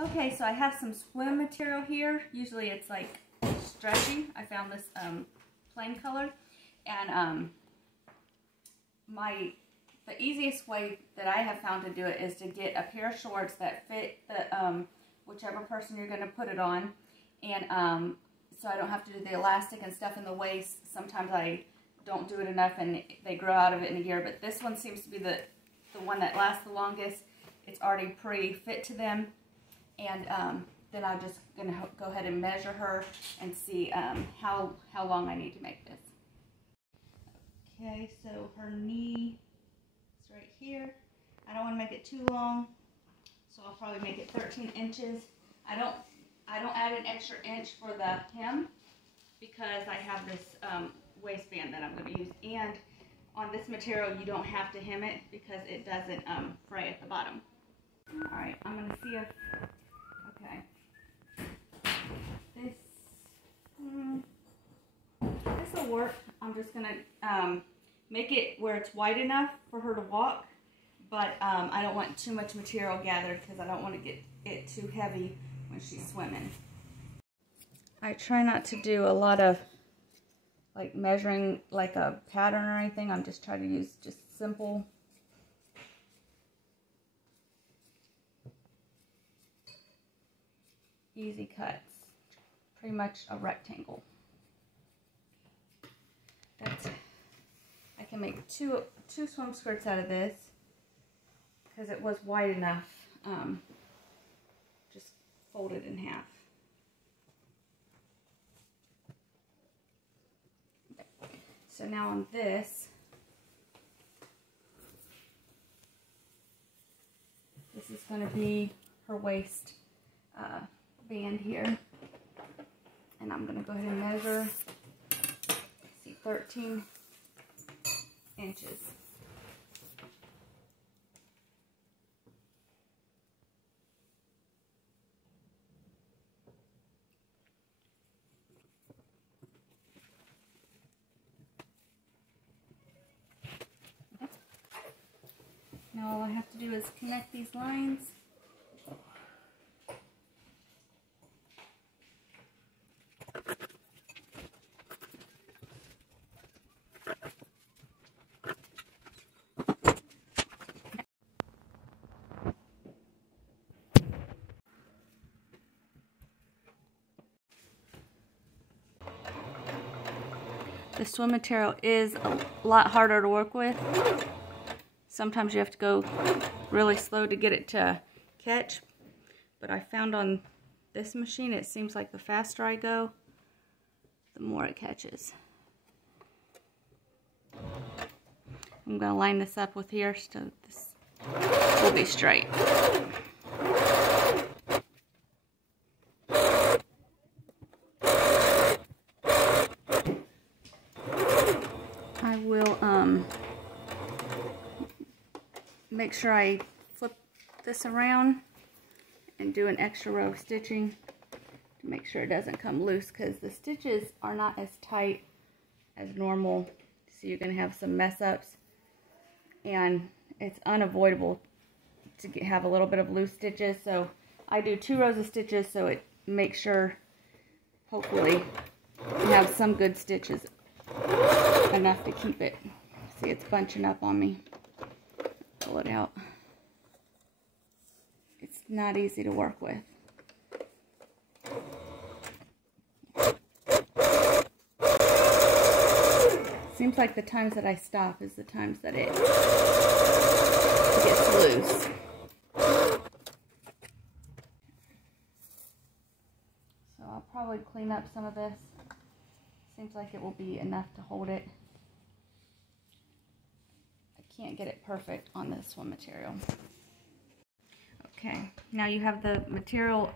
Okay, so I have some swim material here. Usually it's like stretchy. I found this plain color, and the easiest way that I have found to do it is to get a pair of shorts that fit the whichever person you're going to put it on, and so I don't have to do the elastic and stuff in the waist. Sometimes I don't do it enough and they grow out of it in a year, but this one seems to be the one that lasts the longest. It's already pre-fit to them, and then I'm just going to go ahead and measure her and see how long I need to make this. Okay, so her knee is right here. I don't want to make it too long, so I'll probably make it 13 inches. I don't add an extra inch for the hem because I have this waistband that I'm going to use, and on this material you don't have to hem it because it doesn't fray at the bottom. Alright, I'm going to see if, okay, this will work. I'm just going to make it where it's wide enough for her to walk, but I don't want too much material gathered because I don't want to get it too heavy when she's swimming. I try not to do a lot of like measuring like a pattern or anything. I'm just trying to use just simple easy cuts, pretty much a rectangle. I can make two swim skirts out of this because it was wide enough. Just fold it in half. Okay. So now on this is going to be her waist band here, and I'm going to go ahead and measure. See, 13 inches. Now all I have to do is connect these lines. The swim material is a lot harder to work with. Sometimes you have to go really slow to get it to catch, but I found on this machine it seems like the faster I go, the more it catches. I'm going to line this up with here so this will be straight. I will make sure I flip this around and do an extra row of stitching to make sure it doesn't come loose, because the stitches are not as tight as normal, so you're going to have some mess ups, and it's unavoidable to have a little bit of loose stitches. So I do 2 rows of stitches so it makes sure, hopefully, you have some good stitches, enough to keep it. See, it's bunching up on me. Pull it out. It's not easy to work with. Seems like the times that I stop is the times that it gets loose. So I'll probably clean up some of this. Seems like it will be enough to hold it. I can't get it perfect on this one material. Okay, now you have the material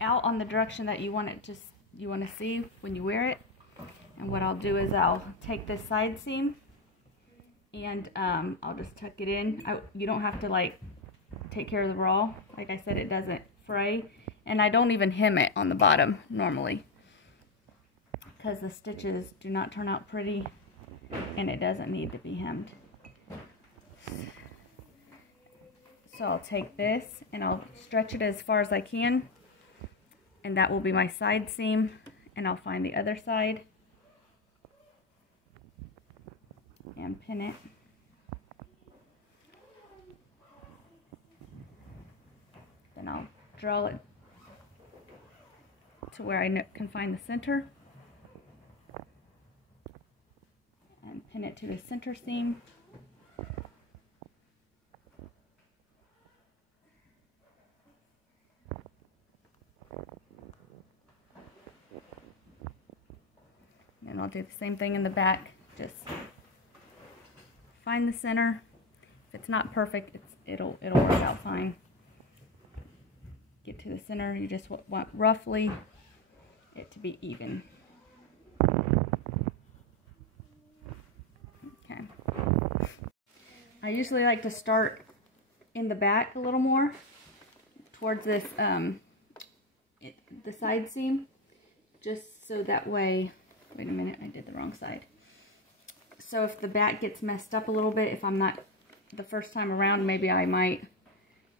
out on the direction that you want it to see when you wear it. And what I'll do is I'll take this side seam and I'll just tuck it in. You don't have to like take care of the raw. Like I said, it doesn't fray, and I don't even hem it on the bottom normally, because the stitches do not turn out pretty and it doesn't need to be hemmed. So I'll take this and I'll stretch it as far as I can, and that will be my side seam, and I'll find the other side and pin it. Then I'll draw it to where I can find the center and pin it to the center seam. And I'll do the same thing in the back. Just find the center. If it's not perfect, it'll work out fine. Get to the center. You just want roughly it to be even. Okay. I usually like to start in the back a little more towards this the side seam, just so that way. Wait a minute, I did the wrong side. So if the back gets messed up a little bit, if I'm not the first time around, maybe I might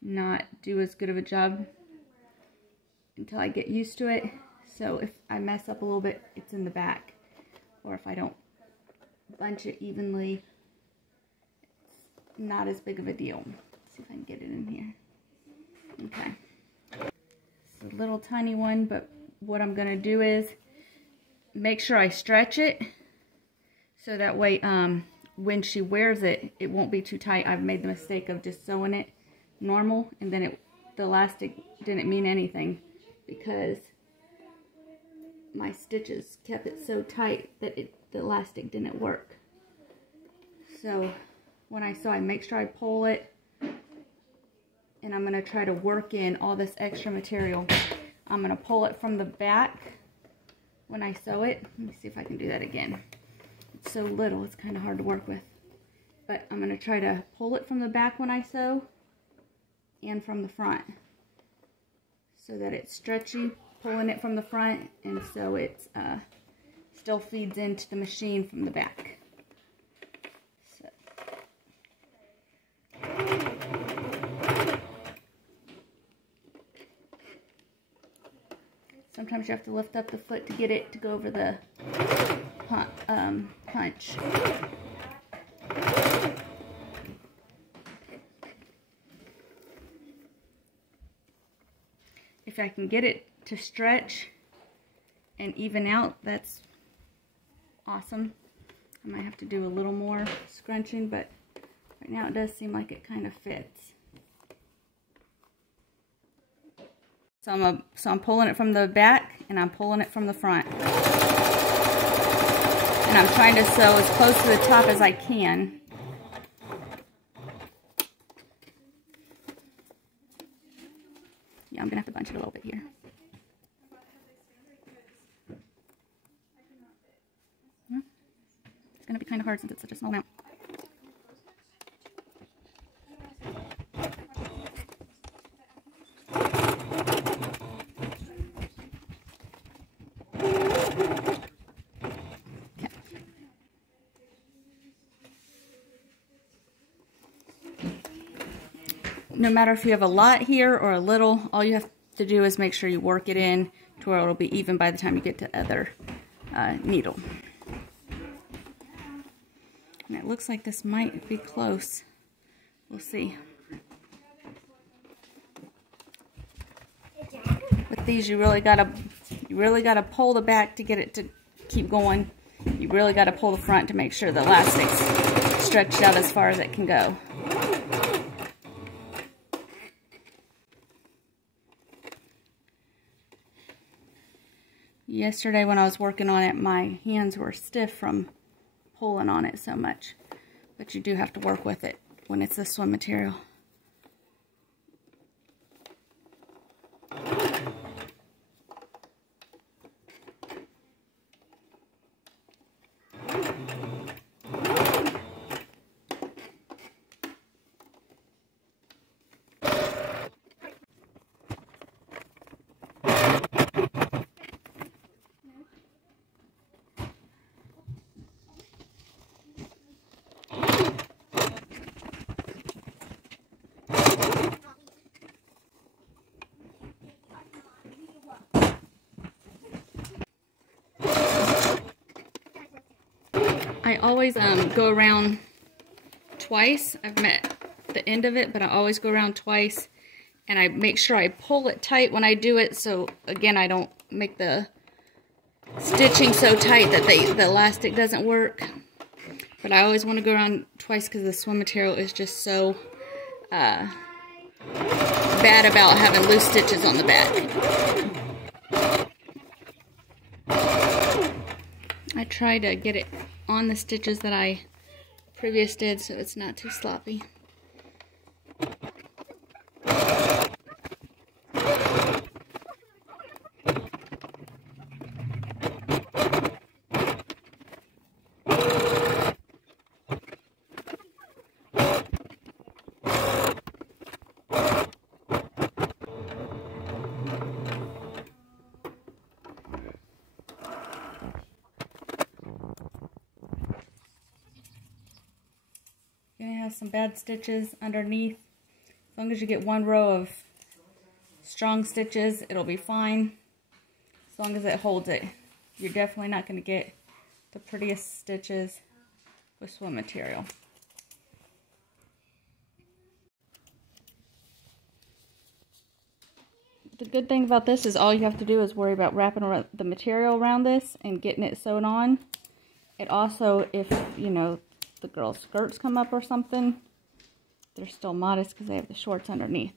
not do as good of a job until I get used to it. So if I mess up a little bit, it's in the back. Or if I don't bunch it evenly, it's not as big of a deal. Let's see if I can get it in here. Okay. It's a little tiny one, but what I'm going to do is make sure I stretch it so that way when she wears it, it won't be too tight. I've made the mistake of just sewing it normal, and then the elastic didn't mean anything because my stitches kept it so tight that the elastic didn't work. So when I sew, I make sure I pull it, and I'm going to try to work in all this extra material. I'm going to pull it from the back when I sew it. Let me see if I can do that again. It's so little, it's kind of hard to work with. But I'm going to try to pull it from the back when I sew and from the front so that it's stretchy, pulling it from the front, and so it still feeds into the machine from the back. So. Sometimes you have to lift up the foot to get it to go over the punch. If I can get it to stretch and even out, that's awesome. I might have to do a little more scrunching, but right now it does seem like it kind of fits. So I'm pulling it from the back, and I'm pulling it from the front. And I'm trying to sew as close to the top as I can. Yeah, I'm going to have to bunch it a little bit here. It's going to be kind of hard since it's such a small amount. No matter if you have a lot here or a little, all you have to do is make sure you work it in to where it'll be even by the time you get to the other needle. And it looks like this might be close. We'll see. With these, you really gotta pull the back to get it to keep going. You really gotta pull the front to make sure the elastic's stretched out as far as it can go. Yesterday when I was working on it, my hands were stiff from pulling on it so much. But you do have to work with it when it's the swim material. I always go around twice. I've met the end of it, but I always go around twice, and I make sure I pull it tight when I do it, so again I don't make the stitching so tight that the elastic doesn't work. But I always want to go around twice because the swim material is just so bad about having loose stitches on the back. I try to get it on the stitches that I previous did so it's not too sloppy. It has some bad stitches underneath. As long as you get one row of strong stitches, it'll be fine. As long as it holds it. You're definitely not going to get the prettiest stitches with swim material. The good thing about this is all you have to do is worry about wrapping the material around this and getting it sewn on. It also, if, you know, the girls' skirts come up or something, they're still modest because they have the shorts underneath.